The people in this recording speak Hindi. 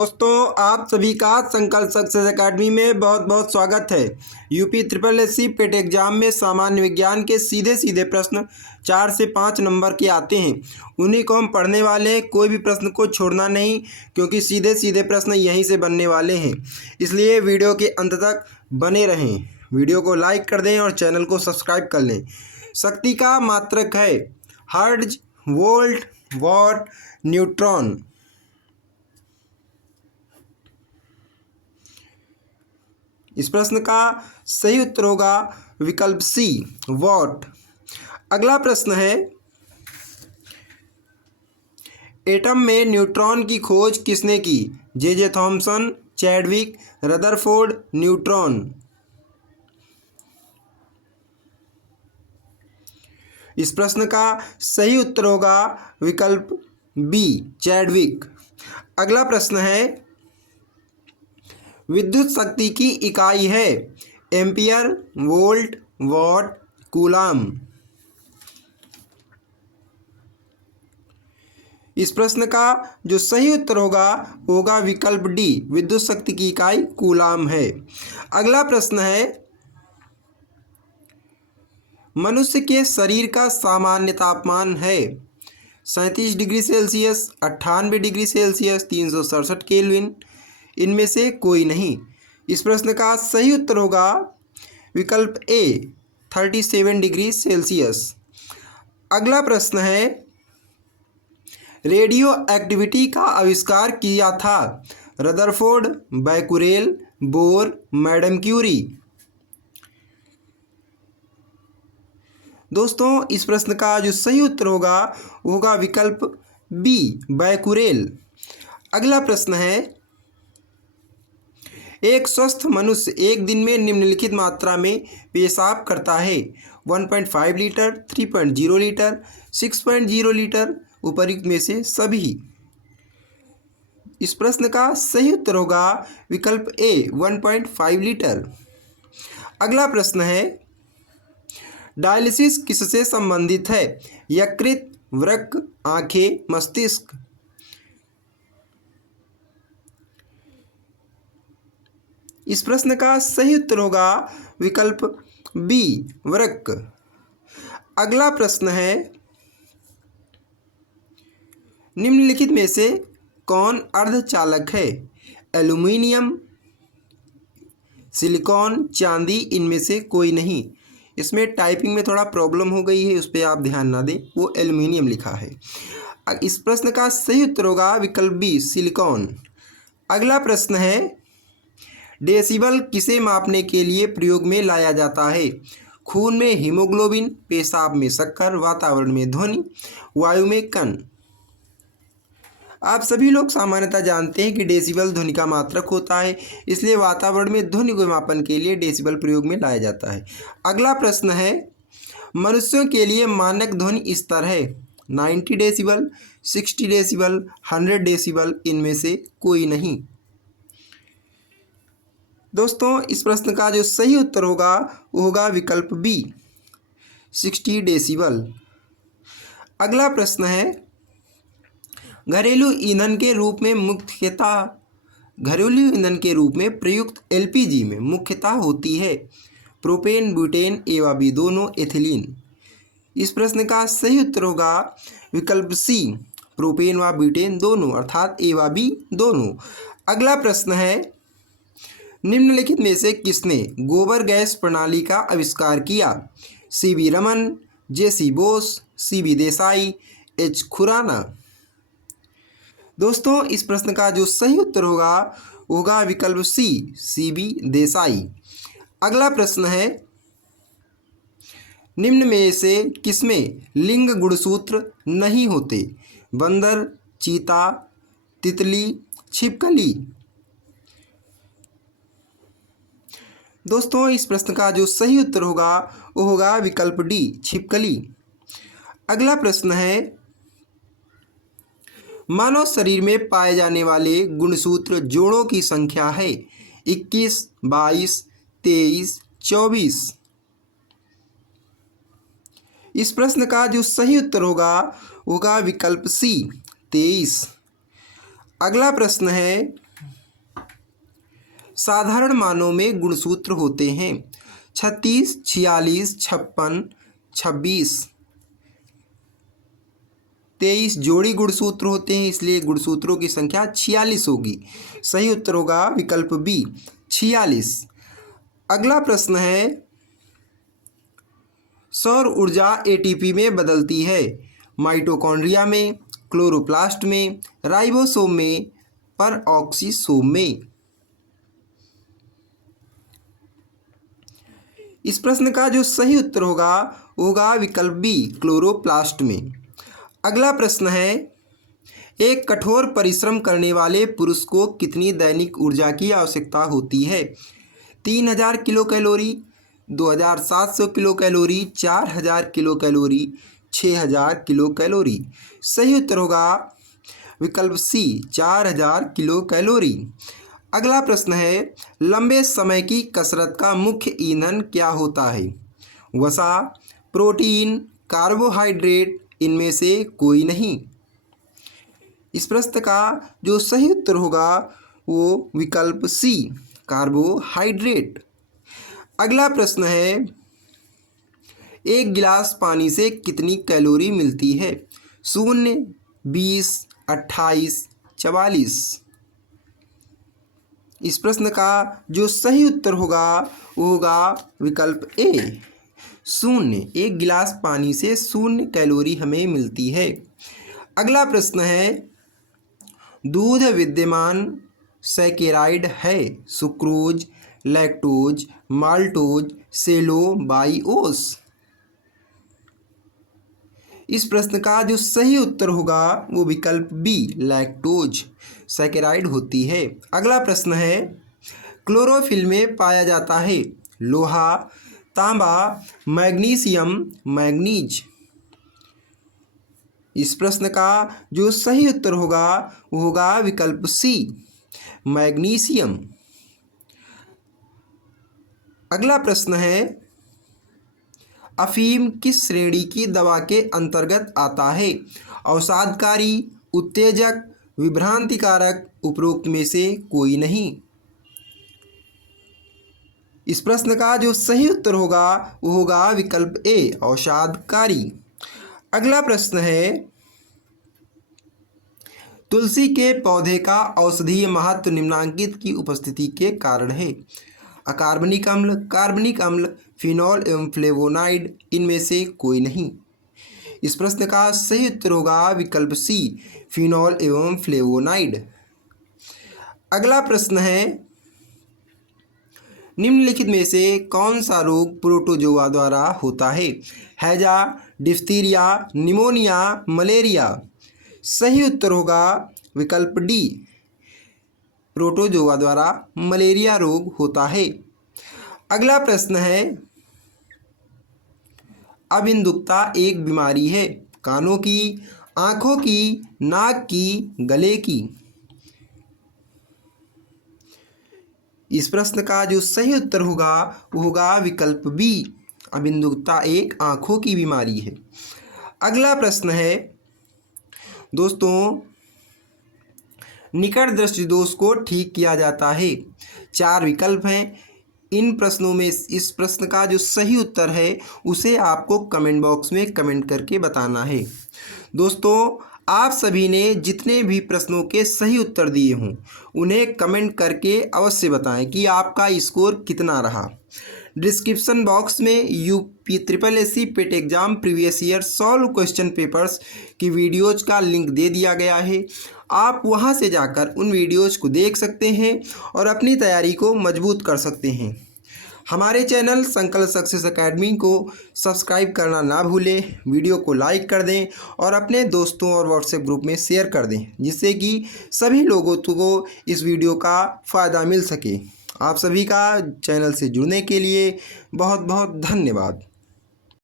दोस्तों, आप सभी का संकल्प सक्सेस एकेडमी में बहुत बहुत स्वागत है। यूपी ट्रिपल एससी पेट एग्जाम में सामान्य विज्ञान के सीधे सीधे प्रश्न 4 से 5 नंबर के आते हैं। उन्हीं को हम पढ़ने वाले हैं। कोई भी प्रश्न को छोड़ना नहीं, क्योंकि सीधे सीधे प्रश्न यहीं से बनने वाले हैं। इसलिए वीडियो के अंत तक बने रहें। वीडियो को लाइक कर दें और चैनल को सब्सक्राइब कर लें। शक्ति का मात्रक है हर्ट्ज, वोल्ट, वॉट, न्यूट्रॉन। इस प्रश्न का सही उत्तर होगा विकल्प सी, वॉट। अगला प्रश्न है, एटम में न्यूट्रॉन की खोज किसने की? J Thomson, Chadwick, Rutherford, neutron. इस प्रश्न का सही उत्तर होगा विकल्प बी, चैडविक। अगला प्रश्न है, विद्युत शक्ति की इकाई है एम्पियर, वोल्ट, वॉट, कूलाम। इस प्रश्न का जो सही उत्तर होगा विकल्प डी, विद्युत शक्ति की इकाई कूलाम है। अगला प्रश्न है, मनुष्य के शरीर का सामान्य तापमान है 37 degree Celsius, 98 degree Celsius, 367 kelvin. इनमें से कोई नहीं। इस प्रश्न का सही उत्तर होगा विकल्प ए, 37 डिग्री सेल्सियस। अगला प्रश्न है, रेडियो एक्टिविटी का आविष्कार किया था रदरफोर्ड, बैकुरेल, बोर, मैडम क्यूरी। दोस्तों, इस प्रश्न का जो सही उत्तर होगा विकल्प बी, बैकुरेल। अगला प्रश्न है, एक स्वस्थ मनुष्य एक दिन में निम्नलिखित मात्रा में पेशाब करता है 1.5 लीटर, 3.0 लीटर, 6.0 लीटर, उपर्युक्त में से सभी। इस प्रश्न का सही उत्तर होगा विकल्प ए, 1.5 लीटर। अगला प्रश्न है, डायलिसिस किससे संबंधित है? यकृत, वृक्क, आंखें, मस्तिष्क। इस प्रश्न का सही उत्तर होगा विकल्प बी, वृक्क। अगला प्रश्न है, निम्नलिखित में से कौन अर्धचालक है? एल्यूमिनियम, सिलिकॉन, चांदी। इनमें से कोई नहीं। इसमें टाइपिंग में थोड़ा प्रॉब्लम हो गई है, उस पर आप ध्यान ना दें, वो एल्यूमिनियम लिखा है। इस प्रश्न का सही उत्तर होगा विकल्प बी, सिलिकॉन। अगला प्रश्न है, डेसिबल किसे मापने के लिए प्रयोग में लाया जाता है? खून में हीमोग्लोबिन, पेशाब में शक्कर, वातावरण में ध्वनि, वायु में कण। आप सभी लोग सामान्यतः जानते हैं कि डेसिबल ध्वनि का मात्रक होता है, इसलिए वातावरण में ध्वनि को मापन के लिए डेसिबल प्रयोग में लाया जाता है। अगला प्रश्न है, मनुष्यों के लिए मानक ध्वनि स्तर है 90 डेसिबल, 60 डेसिबल, 100 डेसिबल। इनमें से कोई नहीं। दोस्तों, इस प्रश्न का जो सही उत्तर होगा विकल्प बी, 60 डेसिबल। अगला प्रश्न है, घरेलू ईंधन के रूप में प्रयुक्त एलपीजी में मुख्यतः होती है प्रोपेन, ब्यूटेन, ए व बी दोनों, एथिलीन। इस प्रश्न का सही उत्तर होगा विकल्प सी, प्रोपेन व ब्यूटेन दोनों, अर्थात ए व बी दोनों। अगला प्रश्न है, निम्नलिखित में से किसने गोबर गैस प्रणाली का आविष्कार किया? सीवी रमन, जेसी बोस, सीबी देसाई, एच खुराना। दोस्तों, इस प्रश्न का जो सही उत्तर होगा विकल्प सी, सीबी देसाई। अगला प्रश्न है, निम्न में से किसमें लिंग गुणसूत्र नहीं होते? बंदर, चीता, तितली, छिपकली। दोस्तों, इस प्रश्न का जो सही उत्तर होगा विकल्प डी, छिपकली। अगला प्रश्न है, मानव शरीर में पाए जाने वाले गुणसूत्र जोड़ों की संख्या है 21, 22, 23, 24। इस प्रश्न का जो सही उत्तर होगा विकल्प सी, 23। अगला प्रश्न है, साधारण मानों में गुणसूत्र होते हैं? 36, 46, 56, 26, 23 जोड़ी गुणसूत्र होते हैं, इसलिए गुणसूत्रों की संख्या 46 होगी। सही उत्तर होगा विकल्प बी 46। अगला प्रश्न है, सौर ऊर्जा एटीपी में बदलती है? माइटोकॉन्ड्रिया में, क्लोरोप्लास्ट में, राइबोसोम में, परऑक्सीसोम में। इस प्रश्न का जो सही उत्तर होगा विकल्प बी क्लोरोप्लास्ट में। अगला प्रश्न है, एक कठोर परिश्रम करने वाले पुरुष को कितनी दैनिक ऊर्जा की आवश्यकता होती है? 3000 kilo calorie, 2700 kilo calorie, 4000 kilo calorie, 6000 kilo calorie. सही उत्तर होगा विकल्प सी 4000 किलो कैलोरी। अगला प्रश्न है, लंबे समय की कसरत का मुख्य ईंधन क्या होता है? वसा, प्रोटीन, कार्बोहाइड्रेट, इनमें से कोई नहीं। इस प्रश्न का जो सही उत्तर होगा वो विकल्प सी कार्बोहाइड्रेट। अगला प्रश्न है, एक गिलास पानी से कितनी कैलोरी मिलती है? 0, 20, 28, 44। इस प्रश्न का जो सही उत्तर होगा वो होगा विकल्प ए 0। एक गिलास पानी से 0 कैलोरी हमें मिलती है। अगला प्रश्न है, दूध विद्यमान सैकेराइड है? Sucrose, lactose, maltose, cellobiose. इस प्रश्न का जो सही उत्तर होगा वो विकल्प बी लैक्टोज सैकेराइड होती है। अगला प्रश्न है, क्लोरोफिल में पाया जाता है? लोहा, तांबा, मैग्नीशियम, मैग्नीज। इस प्रश्न का जो सही उत्तर होगा वो होगा विकल्प सी मैग्नीशियम। अगला प्रश्न है, अफीम किस श्रेणी की दवा के अंतर्गत आता है? अवसादकारी, उत्तेजक, विभ्रांतिकारक, उपरोक्त में से कोई नहीं। इस प्रश्न का जो सही उत्तर होगा वो होगा विकल्प ए अवसादकारी। अगला प्रश्न है, तुलसी के पौधे का औषधीय महत्व निम्नांकित की उपस्थिति के कारण है? अकार्बनिक अम्ल, कार्बनिक अम्ल, फिनॉल एवं फ्लेवोनाइड, इनमें से कोई नहीं। इस प्रश्न का सही उत्तर होगा विकल्प सी फिनॉल एवं फ्लेवोनाइड। अगला प्रश्न है, निम्नलिखित में से कौन सा रोग प्रोटोजोआ द्वारा होता है? हैजा, डिफ्थीरिया, निमोनिया, मलेरिया। सही उत्तर होगा विकल्प डी प्रोटोजोआ द्वारा मलेरिया रोग होता है। अगला प्रश्न है, अबिंदुकता एक बीमारी है? कानों की, आँखों की, नाक की, गले की। इस प्रश्न का जो सही उत्तर होगा वो होगा विकल्प बी अबिंदुकता एक आँखों की बीमारी है। अगला प्रश्न है, दोस्तों, निकट दृष्टि दोष को ठीक किया जाता है? 4 विकल्प हैं। इन प्रश्नों में इस प्रश्न का जो सही उत्तर है उसे आपको कमेंट बॉक्स में कमेंट करके बताना है। दोस्तों, आप सभी ने जितने भी प्रश्नों के सही उत्तर दिए हों उन्हें कमेंट करके अवश्य बताएं कि आपका स्कोर कितना रहा। डिस्क्रिप्शन बॉक्स में UP SSSC PET exam previous year solve question papers की वीडियोज़ का लिंक दे दिया गया है। आप वहां से जाकर उन वीडियोज़ को देख सकते हैं और अपनी तैयारी को मजबूत कर सकते हैं। हमारे चैनल संकल्प सक्सेस एकेडमी को सब्सक्राइब करना ना भूलें, वीडियो को लाइक कर दें और अपने दोस्तों और व्हाट्सएप ग्रुप में शेयर कर दें, जिससे कि सभी लोगों को इस वीडियो का फ़ायदा मिल सके। आप सभी का चैनल से जुड़ने के लिए बहुत बहुत धन्यवाद।